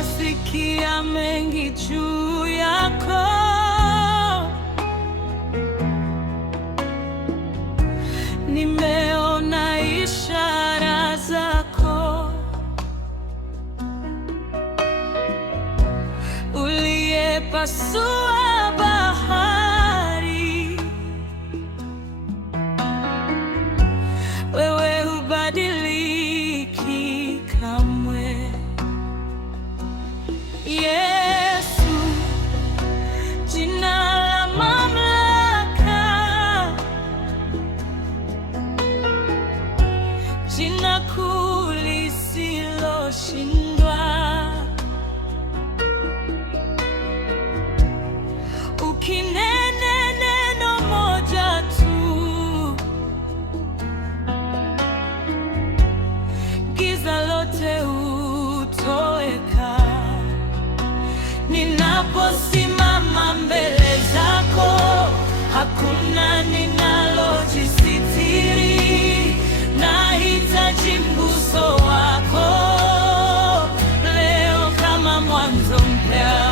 Nimesikia mengi juu yako, nimeona ishara zako, uliyepasua bahari. Wewe hubadiliki kamwe, Yesu, jina la mamlaka, jina kuu lisiloshindwa. Ukinene neno moja tu, giza lote hutoweka. Ninaposimama mbele zako, hakuna ninalojisitiri. Nahitaji mguso wako leo, kama mwanzo mpya.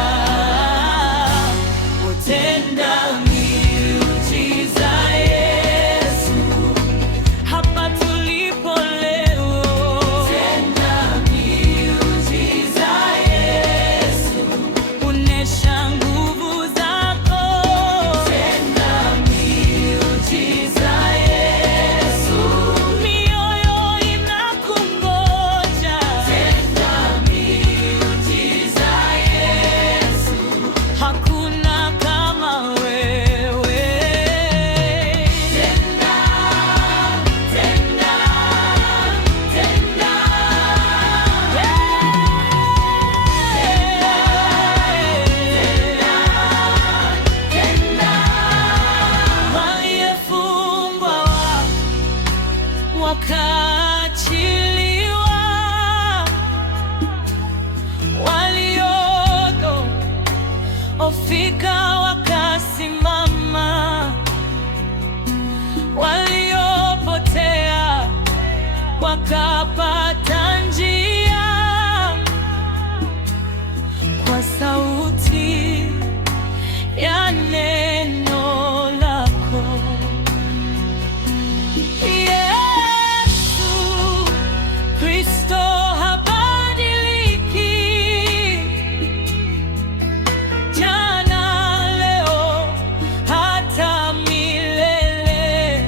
Utenda miujiza Yesu, hapa tulipo leo. Tenda miujiza Yesu, unesha nguvu zako. Tenda miujiza Yesu, mioyo inakungoja. Tenda miujiza Yesu, hakuna kama wewe. Tenda, tenda, tenda, tenda. Waliyefungwa wakaachiliwa, waliodhoofika wakasimama, waliopotea wakapata njia. Kwa sauti ya neno lako, Yesu Kristo habadiliki. Jana, leo, hata milele.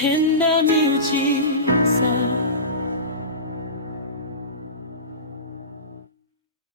tenda miujiza.